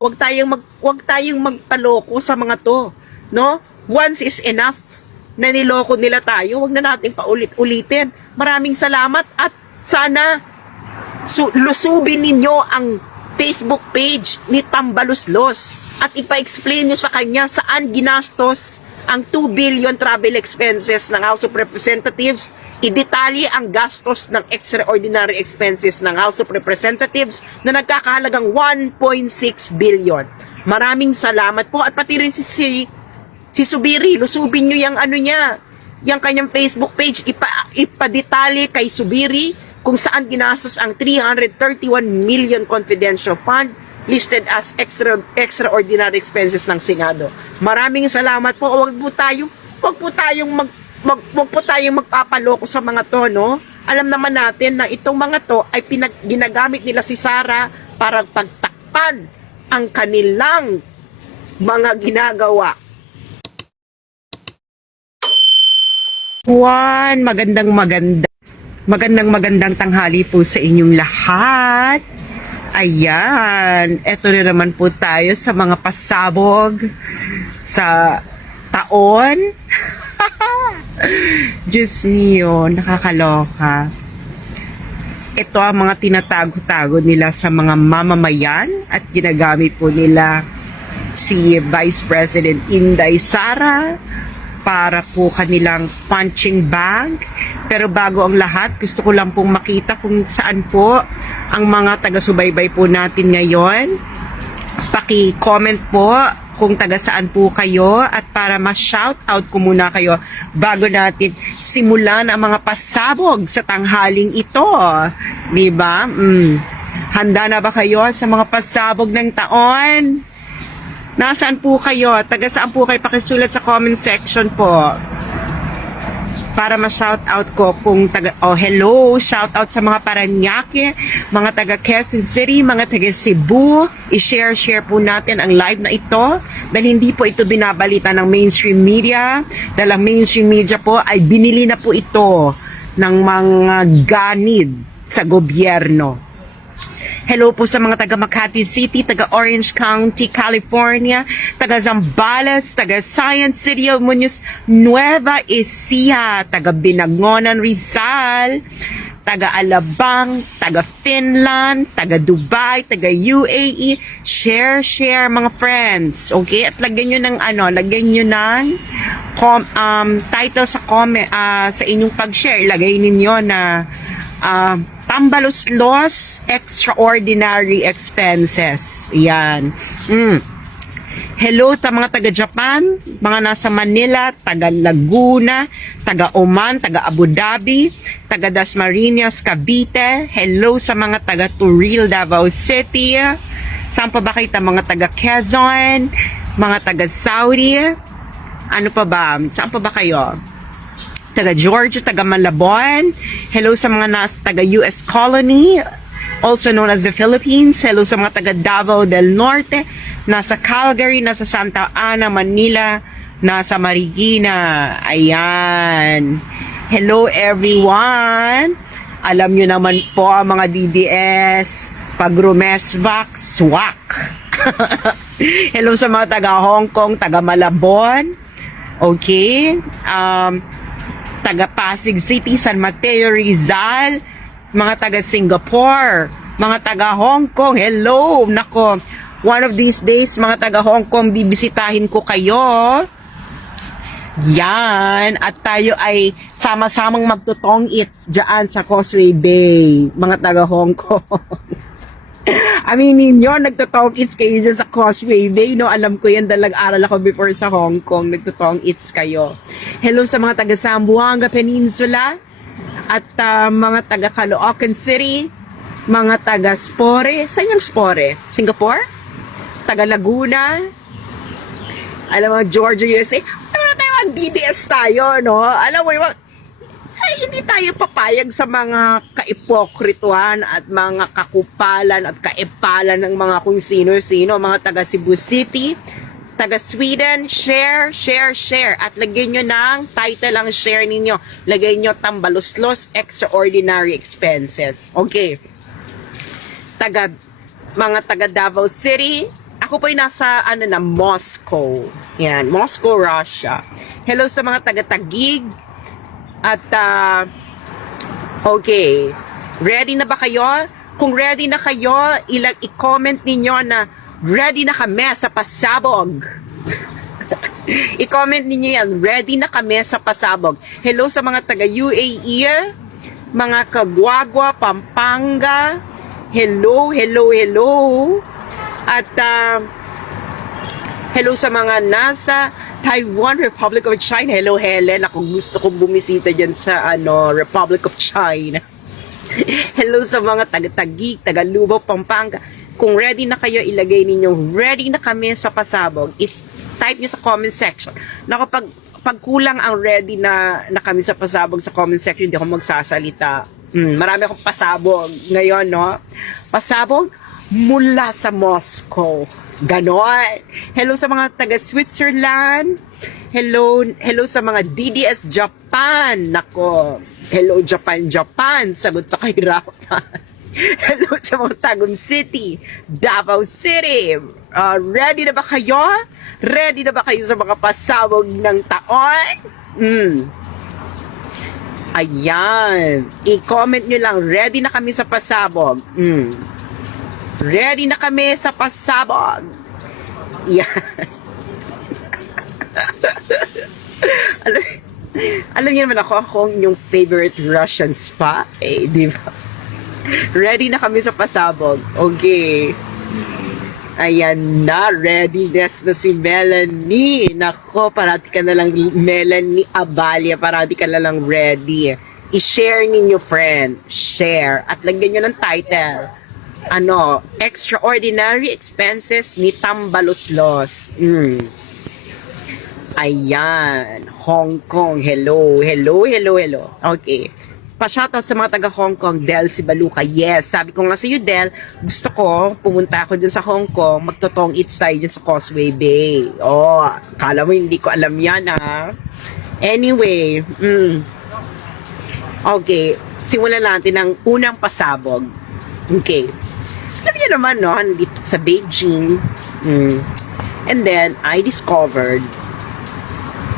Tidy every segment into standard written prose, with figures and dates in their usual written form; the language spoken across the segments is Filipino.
Wag tayong magpaloko sa mga to, no? Once is enough na niloko nila tayo, wag na nating paulit-ulitin. Maraming salamat at sana lusubin ninyo ang Facebook page ni Tambaluslos at ipa-explain nyo sa kanya saan ginastos ang 2 billion travel expenses ng House of Representatives. Idetalye ang gastos ng extraordinary expenses ng House of Representatives na nagkakahalagang 1.6 billion. Maraming salamat po at pati rin si Subiri, lusubin nyo yung yung kanyang Facebook page, ipadetalye kay Subiri kung saan ginastos ang 331 million confidential fund listed as extraordinary expenses ng Senado. Maraming salamat po. Wag po tayong magpapaloko sa mga to, no? Alam naman natin na itong mga to ay ginagamit nila si Sara para pagtakpan ang kanilang mga ginagawa. Magandang tanghali po sa inyong lahat. Ayan, eto na naman po tayo sa mga pasabog sa taon. Diyos mio, nakakaloka. Ito ang mga tinatago-tago nila sa mga mamamayan at ginagamit po nila si Vice President Inday Sara para po kanilang punching bag. Pero bago ang lahat, gusto ko lang pong makita kung saan po ang mga taga-subaybay po natin ngayon. Paki-comment po kung taga saan po kayo at para ma-shoutout ko muna kayo bago natin simulan ang mga pasabog sa tanghaling ito. Diba? Handa na ba kayo sa mga pasabog ng taon? Nasaan po kayo? Taga saan po kayo? Pakisulat sa comment section po para ma-shoutout ko kung hello, shoutout sa mga Paranaque, mga taga Quezon City, mga taga Cebu. I-share po natin ang live na ito dahil hindi po ito binabalita ng mainstream media. Dahil ang mainstream media po ay binili na po ito ng mga ganid sa gobyerno. Hello po sa mga taga Makati City, taga Orange County, California, taga Zambales, taga Science City of Muñoz, Nueva Ecija, taga Binangonan, Rizal, taga Alabang, taga Finland, taga Dubai, taga UAE. Share mga friends. Okay? At lagyan nyo ng title sa comment, sa inyong pag-share. Ilagay ninyo na Tambaluslos extraordinary expenses. Yan. Hello sa mga taga Japan, mga nasa Manila, taga Laguna, taga Oman, taga Abu Dhabi, taga Dasmariñas, Cavite. Hello sa mga taga Turil, Davao City. Saan pa ba kayo? Mga taga Quezon, mga taga Saudi. Ano pa ba? Saan pa ba kayo? Taga Georgia, taga Malabon. Hello sa mga nasa taga US Colony, also known as the Philippines. Hello sa mga taga Davao del Norte, nasa Calgary, nasa Santa Ana, Manila, nasa Marikina. Ayan. Hello everyone. Alam nyo naman po ang mga DDS, pag rumesbak, swak. Hello sa mga taga Hong Kong, taga Malabon. Okay. Taga Pasig City, San Mateo, Rizal, mga taga Singapore, mga taga Hong Kong. Hello. Nako, one of these days, mga taga Hong Kong, bibisitahin ko kayo. Yan. At tayo ay sama-samang magtutong its dyan sa Causeway Bay, mga taga Hong Kong. Aminin nyo, nagtotong-its kayo dyan sa Causeway Bay, no? Alam ko yan, dalag-aral ako before sa Hong Kong, nagtotong-its kayo. Hello sa mga taga Zamboanga Peninsula, at mga taga Caloocan City, mga taga Spore. Saan yung Spore? Singapore? Taga Laguna? Alam mo, Georgia, USA. Ano tayo, ang DDS tayo, no? Alam mo, hindi tayo papayag sa mga kaipokrituan at mga kakupalan at kaipalan ng mga kung sino-sino, mga taga Cebu City, taga Sweden. Share. At lagyan nyo ng title ang share ninyo. Lagay nyo Tambaluslos extraordinary expenses. Okay. Mga taga Davao City. Ako po ay nasa, Moscow. Yan, Moscow, Russia. Hello sa mga taga-Taguig. At, okay. Ready na ba kayo? Kung ready na kayo, i-comment ninyo na ready na kami sa pasabog. I-comment ninyo yan, ready na kami sa pasabog. Hello sa mga taga-UAE, mga Kagwagwa, Pampanga. Hello, hello, hello. At hello sa mga nasa Taiwan, Republic of China. Hello, Helen. Ako gusto kong bumisita dyan sa Republic of China. Hello sa mga taga-Taguig, taga-Lubao, Pampanga. Kung ready na kayo, ilagay ninyo, ready na kami sa pasabog. Type nyo sa comment section. Naku, pag kulang ang ready na kami sa pasabog sa comment section, hindi ako magsasalita. Marami akong pasabog ngayon, no? Pasabog mula sa Moscow. Ganon. Hello sa mga taga-Switzerland. Hello sa mga DDS Japan. Nako. Hello Japan. Sagot sa kahirapan. Hello sa mga Tagum City, Davao City. Ready na ba kayo? Ready na ba kayo sa mga pasabog ng taon? Ayan. I-comment nyo lang, ready na kami sa pasabog. Ready na kami sa pasabog. Yan. alam niyo naman ako yung favorite Russian spy, di ba? Ready na kami sa pasabog. Okay. Ayan na, readiness na si Melanie. Nako, parati ka na lang, Melanie Abalia, parati ka na lang ready. I-share ninyo, friend. Share. At lagyan nyo ng title. Extraordinary expenses ni Tambaloslos. Ayan. Hong Kong. Hello. Okay. Pa-shoutout sa mga taga Hong Kong, Del Sibaluka. Yes, sabi ko nga sa iyo, Del, gusto ko, pumunta ako dun sa Hong Kong, magtotong eats tayo dun sa Causeway Bay. Oh, kala mo hindi ko alam yan, ha? Anyway, okay, simulan natin ang unang pasabog. Okay. Alam niyo naman, no, dito sa Beijing. And then, I discovered,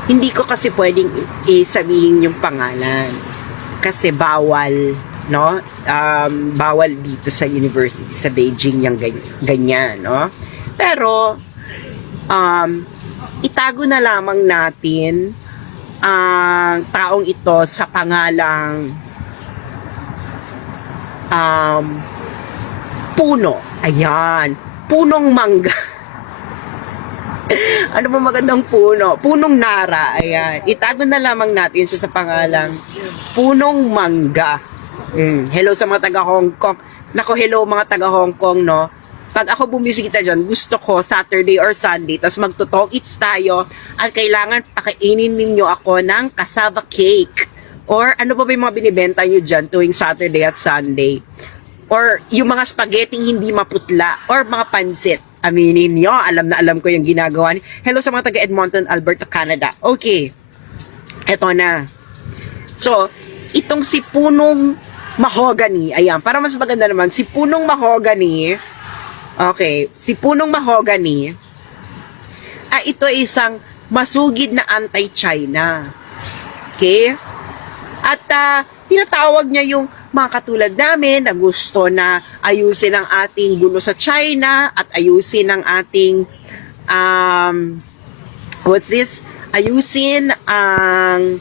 hindi ko kasi pwedeng sabihin yung pangalan. Kasi bawal, no? Bawal dito sa university sa Beijing yung ganyan, no? Pero itago na lamang natin ang taong ito sa pangalang Puno. Ayan, punong mangga. Ano ba magandang puno? Punong Nara. Ayan. Itago na lamang natin siya sa pangalang Punong Mangga. Hello sa mga taga Hong Kong. Nako, hello mga taga Hong Kong, no? Pag ako bumisita dyan, gusto ko Saturday or Sunday, tapos magtutong eats tayo, at kailangan pakainin ninyo ako ng cassava cake. Or ano ba yung mga binibenta nyo dyan tuwing Saturday at Sunday? Or yung mga spaghetti hindi maputla, or mga pansit. Aminin nyo, alam na alam ko yung ginagawa niyo. Hello sa mga taga Edmonton, Alberta, Canada. Okay. Eto na. So, itong si Punong Mahogany, ayan, para mas maganda naman, si Punong Mahogany, okay, si Punong Mahogany, ito ay isang masugid na anti-China. Okay? At tinatawag niya yung mga katulad namin na gusto na ayusin ang ating gulo sa China at ayusin ang ating ayusin ang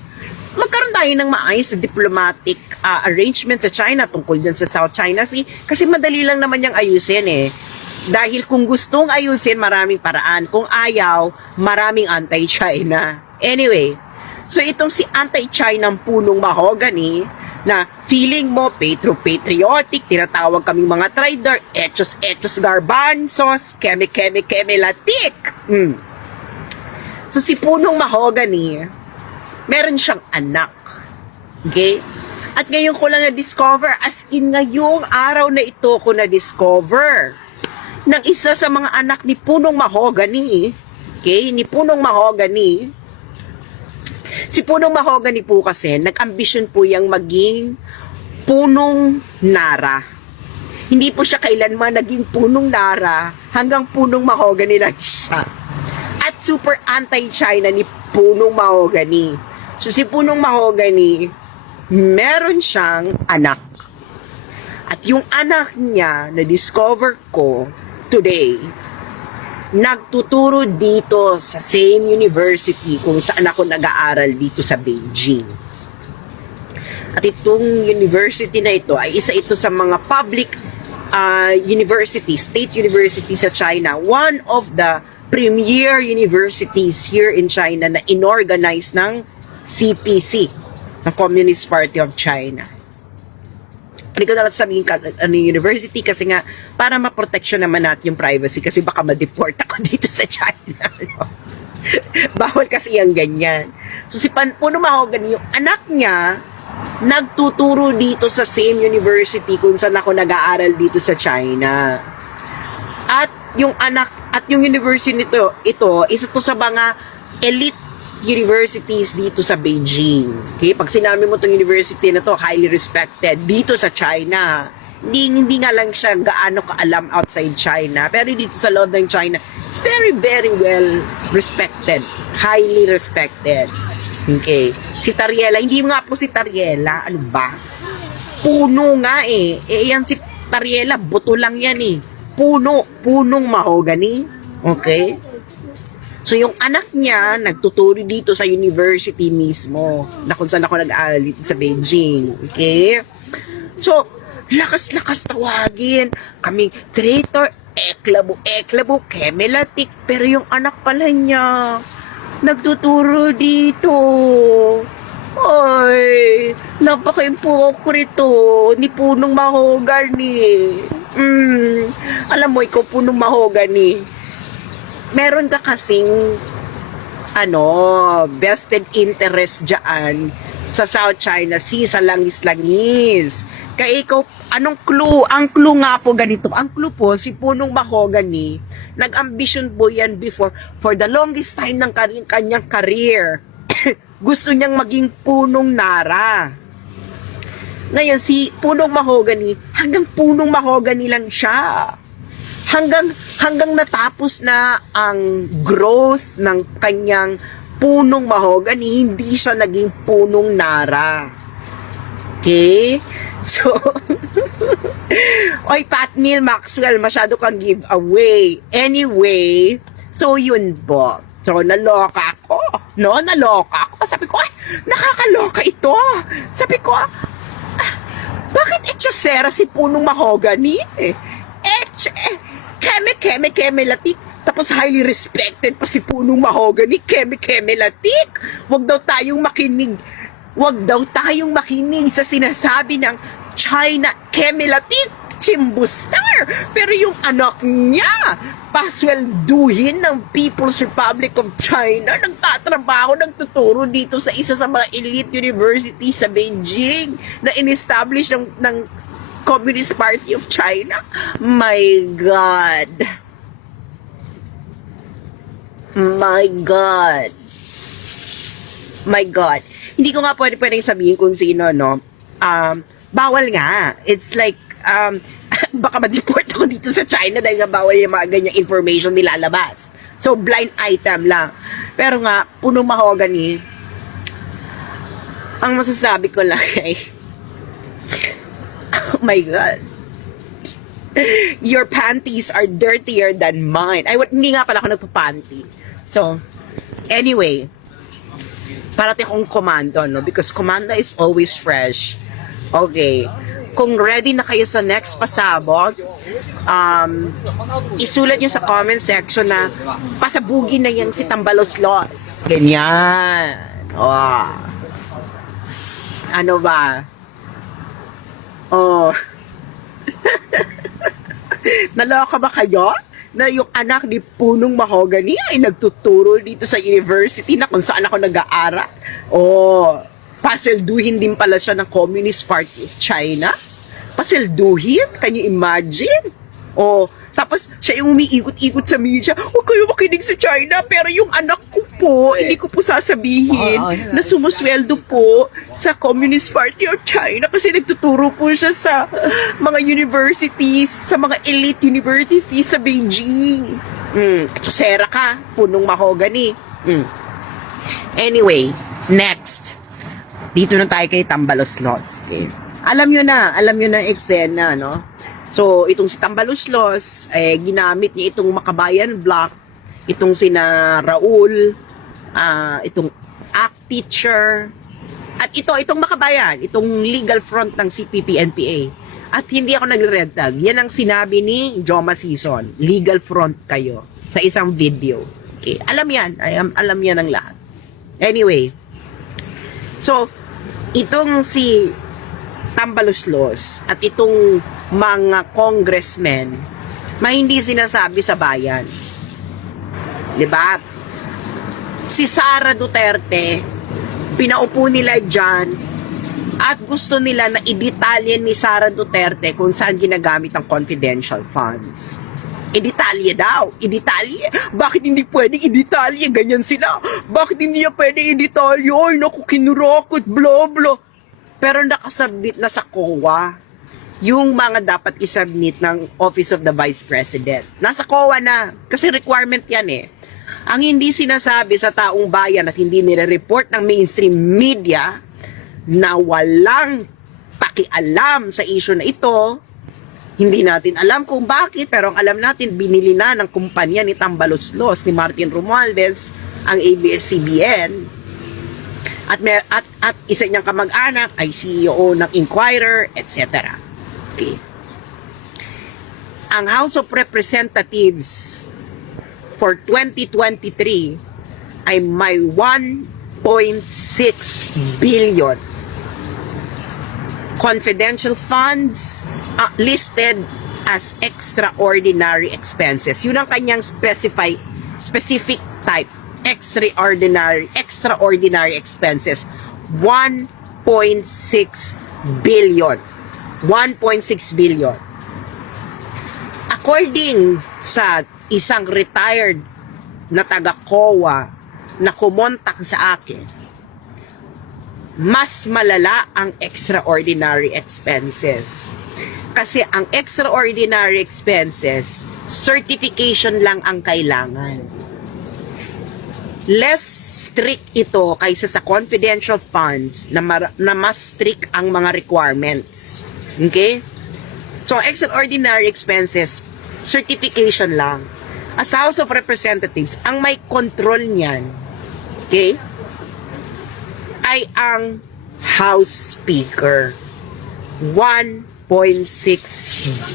magkaroon tayo ng maayos na diplomatic arrangement sa China tungkol dyan sa South China Sea, kasi madali lang naman yung ayusin dahil kung gustong ayusin, maraming paraan. Kung ayaw, maraming anti-China. Anyway, so itong si anti-China ng Punong Mahogany, na feeling mo patriotic, tinatawag kaming mga trader, etos garbanzos, keme latik. So si Punong Mahogany, meron siyang anak. Okay? At ngayon ko lang na-discover, as in ngayong araw na ito ko na-discover, ng isa sa mga anak ni Punong Mahogany. Okay? Ni Punong Mahogany. Si Punong Mahogany po kasi, nag-ambisyon po yung maging Punong Nara. Hindi po siya kailanman naging punong nara, hanggang punong mahogany lang siya. At super anti-China ni punong mahogany. So si punong mahogany, meron siyang anak. At yung anak niya, na-discover ko today, nagtuturo dito sa same university kung saan ako nag-aaral dito sa Beijing. At itong university na ito ay isa ito sa mga public university, state university sa China. One of the premier universities here in China na inorganize ng CPC, ng Communist Party of China. Hindi ko na sabihin university kasi nga para ma-protection naman natin yung privacy kasi baka ma-deport ako dito sa China. No? Bawal kasi yung ganyan. So si Puno Mahogany, yung anak niya, nagtuturo dito sa same university kung saan ako nag-aaral dito sa China. At yung anak, at yung university nito, ito, isa to sa mga elite universities dito sa Beijing. Okay? Pag sinabi mo itong university na to, highly respected dito sa China. Hindi nga lang siya gaano kaalam outside China. Pero dito sa loob ng China, it's very, very well respected. Highly respected. Okay. Si Tariela, hindi nga po si Tariela. Ano ba? Puno nga eh. Yan si Tariela, buto lang yan eh. Punong mahogany. Okay? So, yung anak niya, nagtuturo dito sa university mismo, na kung saan ako nag-aaral dito sa Beijing. Okay? So, lakas-lakas tawagin. Kaming traitor, eklabo, kemelatik. Pero yung anak pala niya, nagtuturo dito. Ay, napaka-impokrito ni Punong Mahogany. Alam mo, ikaw Punong Mahogany, meron ka kasing vested interest dyan sa South China Sea, sa langis-langis. Kaya ikaw, anong clue? Ang clue nga po ganito. Ang clue po, si Punong Mahogany, nag-ambition po yan before, for the longest time ng kanyang career. Gusto niyang maging punong nara. Ngayon, si Punong Mahogany, hanggang Punong Mahogany lang siya. Hanggang natapos na ang growth ng kanyang punong mahogany, hindi siya naging punong nara. Okay? So, oy, Pat Neil Maxwell, masyado kang giveaway. Anyway, so yun po. So, naloka ako. No, naloka ako. Sabi ko, ay, nakakaloka ito. Sabi ko, bakit etchosera si punong mahogany? Keme latik. Tapos highly respected pa si Punong Mahogany. Keme latik. Wag daw tayong makinig sa sinasabi ng China keme latik. Chimbustar. Pero yung anak niya, paswelduhin ng People's Republic of China, nagtatrabaho, nagtuturo dito sa isa sa mga elite university sa Beijing na in-establish ng Communist Party of China. My God. My God. My God. Hindi ko nga pwedeng sabihin kung sino, no? Bawal nga. It's like, baka ma-deport ako dito sa China dahil nga bawal yung mga ganyang information nilalabas. So, blind item lang. Pero nga, Punong Mahogany, ang masasabi ko lang ay, oh my God. Your panties are dirtier than mine. Ay, hindi nga pala ako nagpa-panty. So, anyway, parating akong komando, no? Because komando is always fresh. Okay. Kung ready na kayo sa next pasabog, isulat nyo sa comment section na pasabugin na yung si Tambaloslos. Ganyan. Oh. Ano ba? Oh. Naloka ba kayo? Na yung anak ni Punong Mahogany ay nagtuturo dito sa university na kung saan ako nag-aaral. Oh, paswelduhin din pala siya ng Communist Party of China. Paswelduhin? Can you imagine? Oh, tapos siya yung umiikot-ikot sa media. Huwag kayo makinig sa China, pero yung anak ko po, hindi ko po sasabihin na sumusweldo po sa Communist Party of China kasi nagtuturo po siya sa mga universities, sa mga elite universities sa Beijing. Sera ka, punong mahogany. Anyway, next. Dito na tayo kay Tambaloslos. Okay. Alam nyo na ang eksena, no? So, itong si Tambaloslos, ginamit niya itong Makabayan Block, itong sina Raul, itong ACT teacher, at itong Makabayan, itong legal front ng CPP-NPA. At hindi ako nagre-red tag. Yan ang sinabi ni Joma Sison. Legal front kayo sa isang video. Okay. Alam yan. Alam yan ng lahat. Anyway. So, itong si Tambaloslos at itong mga congressmen may hindi sinasabi sa bayan. 'Di ba? Si Sara Duterte, pinaupo nila diyan at gusto nila na i-detalye ni Sara Duterte kung saan ginagamit ang confidential funds. I-detalye daw. I-detalye. Bakit hindi pwedeng i-detalye? Ganyan sila. Bakit hindi niya pwedeng i-detalye? Ay, naku, kinurakot, blah, blah. Pero nakasubmit na sa COA yung mga dapat isubmit ng Office of the Vice President. Nasa COA na. Kasi requirement yan eh. Ang hindi sinasabi sa taong bayan at hindi nire-report ng mainstream media na walang pakialam sa issue na ito, hindi natin alam kung bakit, pero ang alam natin, binili na ng kumpanya ni Tambaloslos, ni Martin Romualdez, ang ABS-CBN. At isa niyang kamag-anak ay CEO ng Inquirer, etc. Okay. Ang House of Representatives for 2023 ay may 1.6 billion confidential funds listed as extraordinary expenses. Yun ang kanyang specific type. Extraordinary expenses. 1.6 billion. 1.6 billion. According sa isang retired na taga-COA na kumontak sa akin, mas malala ang extraordinary expenses. Kasi ang extraordinary expenses, certification lang ang kailangan. Less strict ito kaysa sa confidential funds na mas strict ang mga requirements. Okay? So, extraordinary expenses, certification lang. At sa House of Representatives, ang may control niyan, okay, ay ang House Speaker. 1.6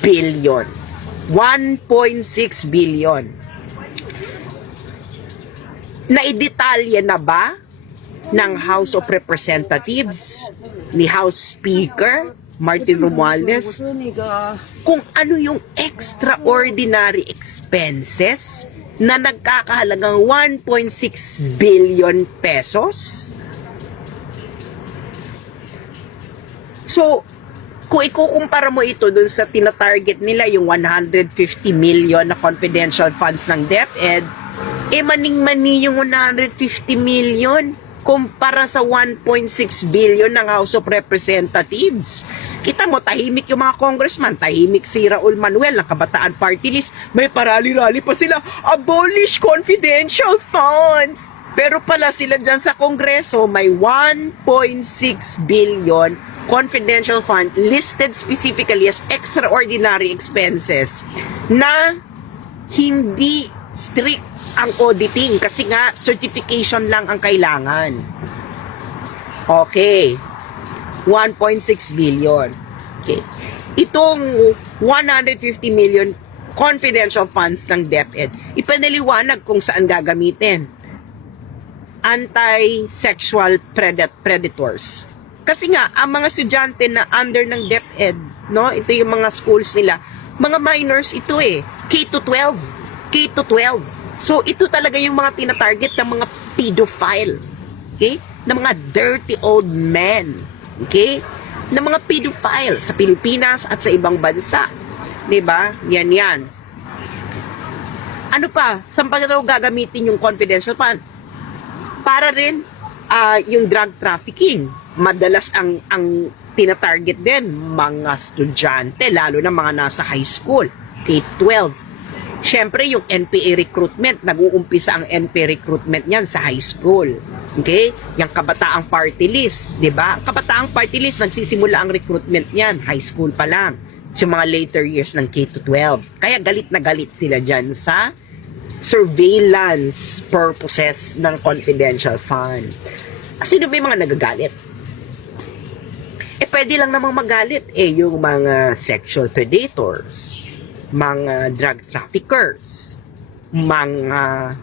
billion. 1.6 billion. Naidetalye na ba ng House of Representatives ni House Speaker Martin Romualdez kung ano yung extraordinary expenses na nagkakahalagang 1.6 billion pesos? So, kung ikukumpara mo ito dun sa tinatarget nila yung 150 million na confidential funds ng DepEd, maning-mani yung 150 million kumpara sa 1.6 billion ng House of Representatives. Kita mo, tahimik yung mga congressman, tahimik si Raul Manuel ng Kabataan Party List, may parali-rali pa sila, abolish confidential funds. Pero pala sila dyan sa Kongreso, may 1.6 billion confidential fund listed specifically as extraordinary expenses na hindi strict ang auditing kasi nga certification lang ang kailangan. Okay. 1.6 billion. Okay. Itong 150 million confidential funds ng DepEd, ipanaliwanag kung saan gagamitin. Anti-sexual predators. Kasi nga, ang mga estudyante na under ng DepEd, no, ito yung mga schools nila, mga minors ito K-12. K-12. So, ito talaga yung mga tinatarget ng mga pedophile. Okay? Ng mga dirty old men. Okay? Ng mga pedophile sa Pilipinas at sa ibang bansa. Diba? Yan. Ano pa? Saan pa daw gagamitin yung confidential fund? Para rin yung drug trafficking. Madalas ang tinatarget din mga estudyante, lalo na mga nasa high school, K-12. Siyempre, yung NPA recruitment, nag-uumpisa ang NPA recruitment niyan sa high school. Okay? Yung kabataang party list, di ba? Kabataang party list, nagsisimula ang recruitment niyan, high school pa lang. Sa mga later years ng K-12. Kaya galit na galit sila dyan sa surveillance purposes ng confidential fund. Sino ba yung mga nagagalit? Pwede lang namang magalit yung mga sexual predators, mga drug traffickers, mga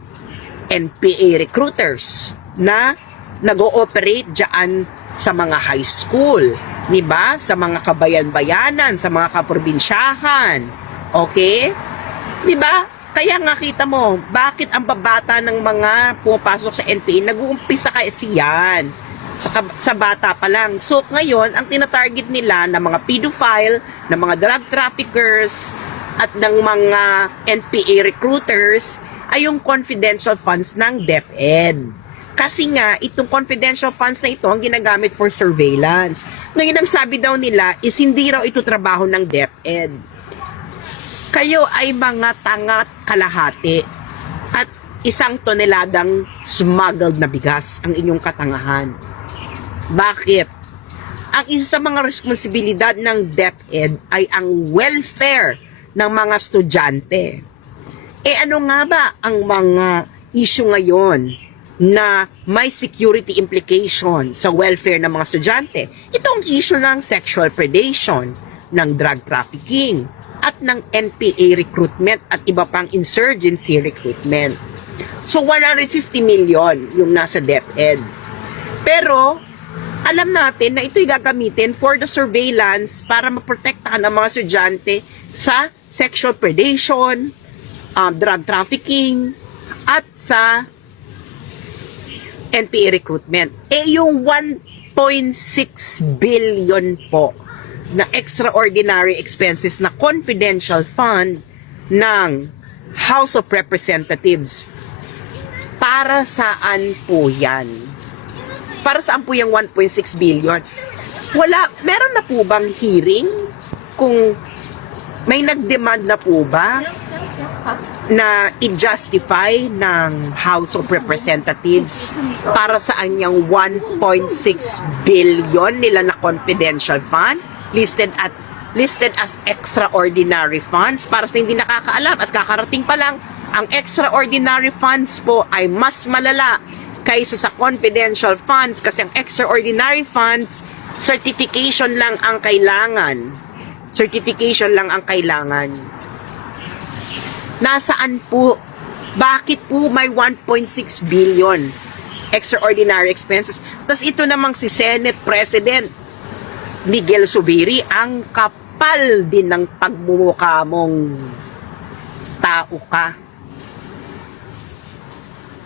NPA recruiters na nag-ooperate dyan sa mga high school, di ba? Sa mga kabayan-bayanan, sa mga kaprobinsyahan. Okay? Di ba? Kaya nga kita mo, bakit ang babata ng mga pumapasok sa NPA, nag-uumpisa kasi yan sa bata pa lang. So ngayon, ang tinatarget nila ng mga pedophile, ng mga drug traffickers, at ng mga NPA recruiters ay yung confidential funds ng DepEd. Kasi nga, itong confidential funds na ito ang ginagamit for surveillance. Ngayon, ang sabi daw nila is hindi raw ito trabaho ng DepEd. Kayo ay mga tangat kalahati at 1 toneladang smuggled na bigas ang inyong katangahan. Bakit? Ang isa sa mga responsibilidad ng DepEd ay ang welfare ng mga estudyante. Ano nga ba ang mga issue ngayon na may security implication sa welfare ng mga estudyante? Itong issue ng sexual predation, ng drug trafficking, at ng NPA recruitment at iba pang insurgency recruitment. So 150 million yung nasa DepEd. Pero alam natin na ito'y gagamitin for the surveillance para maprotektahan ang mga estudyante sa sexual predation, drug trafficking, at sa NPA recruitment. Yung 1.6 billion po na extraordinary expenses na confidential fund ng House of Representatives, para saan po yan? Para saan po yung 1.6 billion? Meron na po bang hearing? Kung may nag-demand na po ba na i-justify ng House of Representatives para saan yung 1.6 billion nila na confidential fund listed as extraordinary funds? Para sa hindi nakakaalam at kakarating pa lang, ang extraordinary funds po ay mas malala kaysa sa confidential funds, kasi ang extraordinary funds, certification lang ang kailangan. Certification lang ang kailangan. Nasaan po? Bakit po may 1.6 billion extraordinary expenses? Tapos ito namang si Senate President Miguel Zubiri, ang kapal din ng pagmumukha mong tao ka.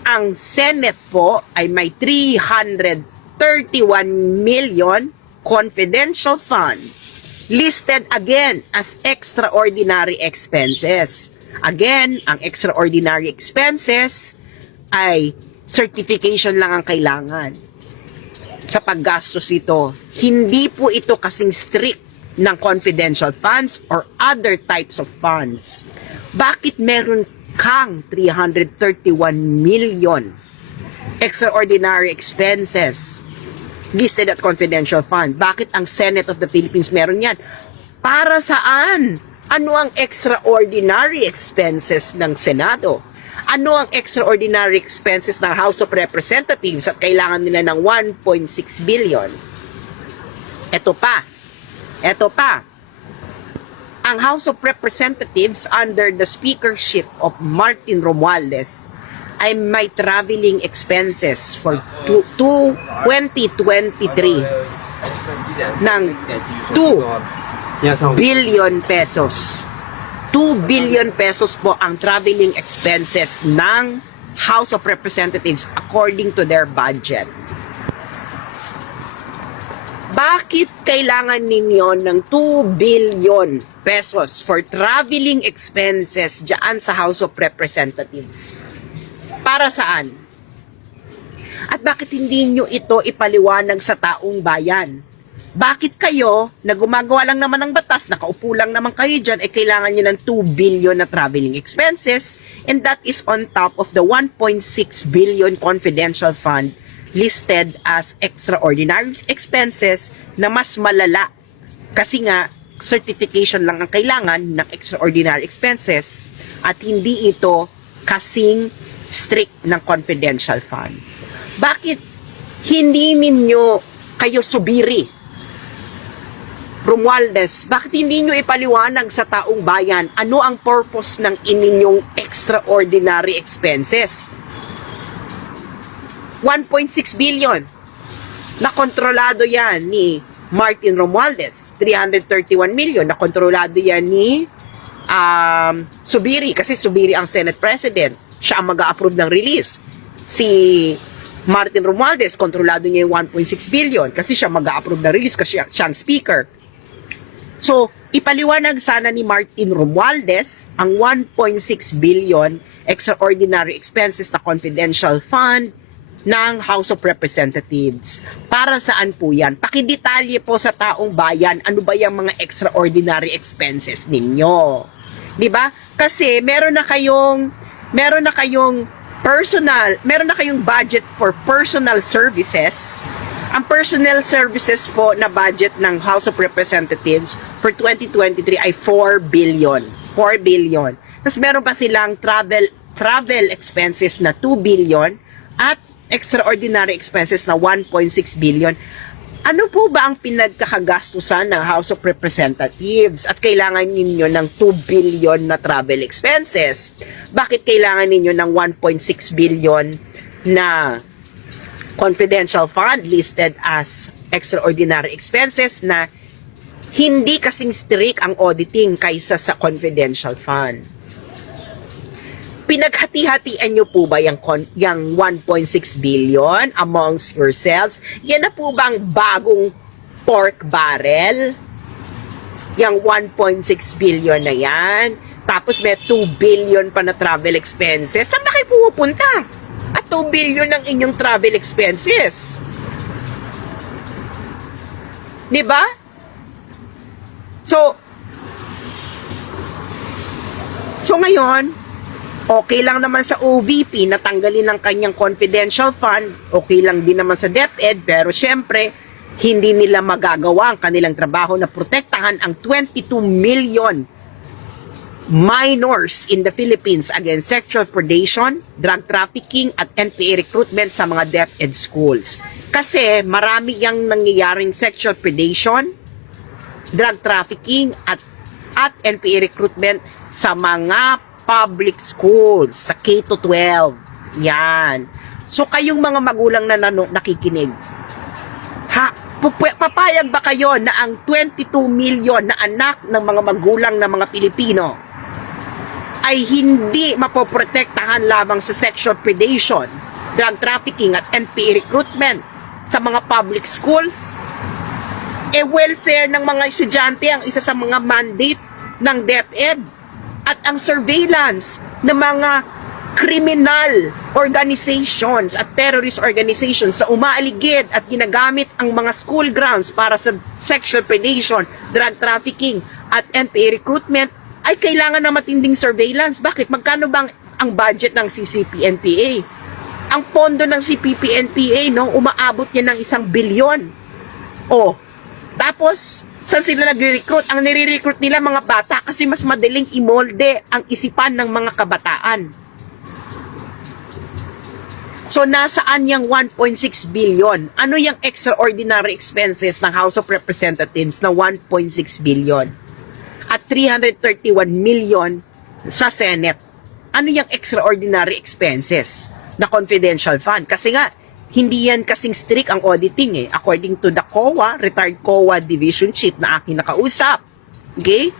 Ang Senate po ay may 331 million confidential fund listed again as extraordinary expenses. Again, ang extraordinary expenses ay certification lang ang kailangan sa paggastos ito. Hindi po ito kasing strict ng confidential funds or other types of funds. Bakit meron kang 331 million extraordinary expenses listed at confidential fund? Bakit ang Senate of the Philippines meron yan? Para saan? Ano ang extraordinary expenses ng Senado? Ano ang extraordinary expenses ng House of Representatives at kailangan nila ng 1.6 billion? Ito pa. Ang House of Representatives under the speakership of Martin Romualdez ay may traveling expenses for 2023 ng 2 billion pesos. 2 billion pesos po ang traveling expenses ng House of Representatives according to their budget. Bakit kailangan ninyo ng 2 billion pesos for traveling expenses dyan sa House of Representatives? Para saan? At bakit hindi nyo ito ipaliwanag sa taong bayan? Bakit kayo, na gumagawa lang naman ng batas, nakaupo lang naman kayo dyan, kailangan nyo ng 2 billion na traveling expenses, and that is on top of the 1.6 billion confidential fund listed as extraordinary expenses na mas malala. Kasi nga, certification lang ang kailangan ng extraordinary expenses at hindi ito kasing strict ng confidential fund. Bakit hindi ninyo kayo subiri? Romualdez, bakit hindi nyo ipaliwanag sa taong bayan ano ang purpose ng ininyong extraordinary expenses? 1.6 billion na kontrolado yan ni Martin Romualdez. 331 million na kontrolado yan ni Subiri, kasi Subiri ang Senate President. Siya ang mag-a-approve ng release. Si Martin Romualdez, kontrolado niya yung 1.6 billion kasi siya mag-a-approve ng release kasi siya ang speaker. So, ipaliwanag sana ni Martin Romualdez ang 1.6 billion extraordinary expenses na confidential fund ng House of Representatives. Para saan po yan? Pakidetalye po sa taong bayan, ano ba yung mga extraordinary expenses ninyo? 'Di ba? Kasi meron na kayong budget for personal services. Ang personal services po na budget ng House of Representatives for 2023 ay 4 billion. 4 billion. Tapos meron pa silang travel expenses na 2 billion at extraordinary expenses na 1.6 billion. Ano po ba ang pinagkakagastusan ng House of Representatives at kailangan ninyo ng 2 billion na travel expenses? Bakit kailangan ninyo ng 1.6 billion na confidential fund listed as extraordinary expenses na hindi kasing strict ang auditing kaysa sa confidential fund? Pinaghati-hatian nyo po ba yung 1.6 billion amongst yourselves? Yan na po bang bagong pork barrel? Yung 1.6 billion na yan? Tapos may 2 billion pa na travel expenses? Saan ba kayo pupunta? At 2 billion ng inyong travel expenses. Diba? So ngayon, okay lang naman sa OVP na tanggalin ang kanyang confidential fund, okay lang din naman sa DepEd, pero syempre, hindi nila magagawa ang kanilang trabaho na protektahan ang 22 million minors in the Philippines against sexual predation, drug trafficking, at NPA recruitment sa mga DepEd schools. Kasi marami yung nangyayaring sexual predation, drug trafficking, at NPA recruitment sa mga public schools, sa K-12. Yan. So kayong mga magulang na nakikinig, papayag ba kayo na ang 22 million na anak ng mga magulang ng mga Pilipino ay hindi mapoprotektahan lamang sa sexual predation, drug trafficking at NPA recruitment sa mga public schools? Welfare ng mga estudyante ang isa sa mga mandate ng DepEd at ang surveillance ng mga criminal organizations at terrorist organizations sa umaaligid at ginagamit ang mga school grounds para sa sexual predation, drug trafficking at NPA recruitment ay kailangan ng matinding surveillance. Bakit? Magkano bang ang budget ng CCP-NPA? Ang pondo ng CCP-NPA, no, umaabot niya ng 1 bilyon. Tapos, saan sila nagre-recruit? Ang nire-recruit nila mga bata kasi mas madaling imolde ang isipan ng mga kabataan. So, nasaan yung 1.6 billion? Ano yung extraordinary expenses ng House of Representatives na 1.6 billion? At 331 million sa Senate. Ano yung extraordinary expenses na confidential fund? Kasi nga, hindi yan kasing strict ang auditing . According to the COA, retired COA division chief na aking nakausap. Okay?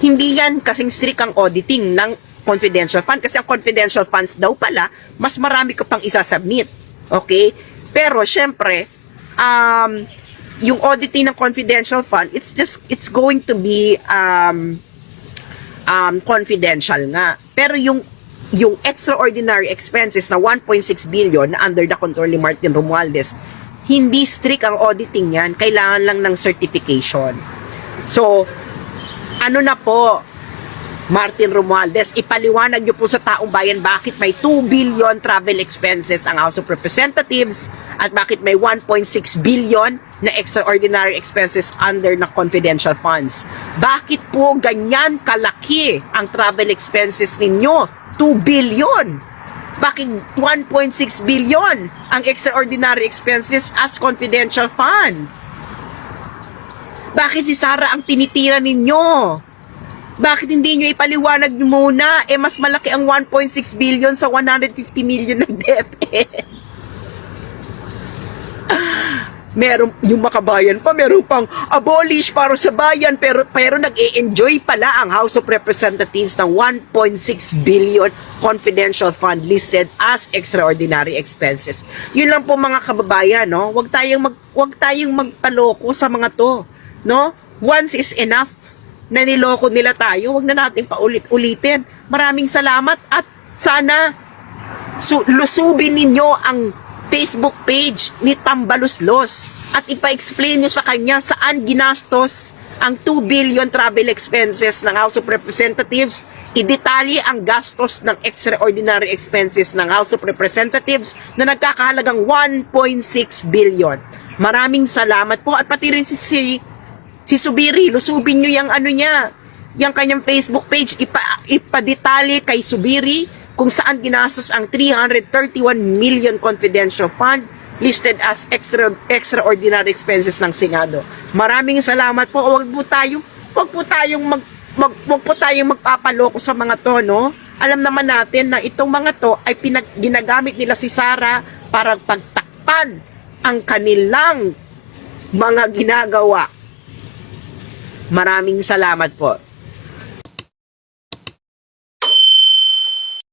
Hindi yan kasing strict ang auditing ng confidential fund. Kasi ang confidential funds daw pala, mas marami ka pang isasubmit. Okay? Pero, syempre, yung auditing ng confidential fund, it's going to be confidential nga. Pero yung yung extraordinary expenses na 1.6 billion na under the control ni Martin Romualdez, hindi strict ang auditing yan. Kailangan lang ng certification. So, ano na po, Martin Romualdez, ipaliwanag niyo po sa taong bayan bakit may 2 billion travel expenses ang House of Representatives at bakit may 1.6 billion na extraordinary expenses under na confidential funds. Bakit po ganyan kalaki ang travel expenses ninyo? 2 billion. Bakit 1.6 billion ang extraordinary expenses as confidential fund? Bakit si Sara ang tinitira ninyo? Bakit hindi nyo ipaliwanag nyo muna? Mas malaki ang 1.6 billion sa 150 million ng DepEd. Meron yung makabayan pa, meron pang abolish para sa bayan, pero nag-e-enjoy pala ang House of Representatives ng 1.6 billion confidential fund listed as extraordinary expenses. Yun lang po mga kababayan, no? Huwag tayong magpaloko sa mga to, no? Once is enough na niloko nila tayo, wag na natin paulit-ulitin. Maraming salamat at sana lusubin ninyo ang Facebook page ni Tambaluslos at ipa-explain nyo sa kanya saan ginastos ang 2 billion travel expenses ng House of Representatives. Idetalye ang gastos ng extraordinary expenses ng House of Representatives na nagkakahalagang 1.6 billion. Maraming salamat po at pati rin si Zubiri, lusubin nyo yung yung kanyang Facebook page, ipadetalye kay Zubiri kung saan ginastos ang 331 million confidential fund listed as extraordinary expenses ng Senado. Maraming salamat po. Wag po tayong magpapaloko sa mga to, no? Alam naman natin na itong mga to ay ginagamit nila si Sara para pagtakpan ang kanilang mga ginagawa. Maraming salamat po.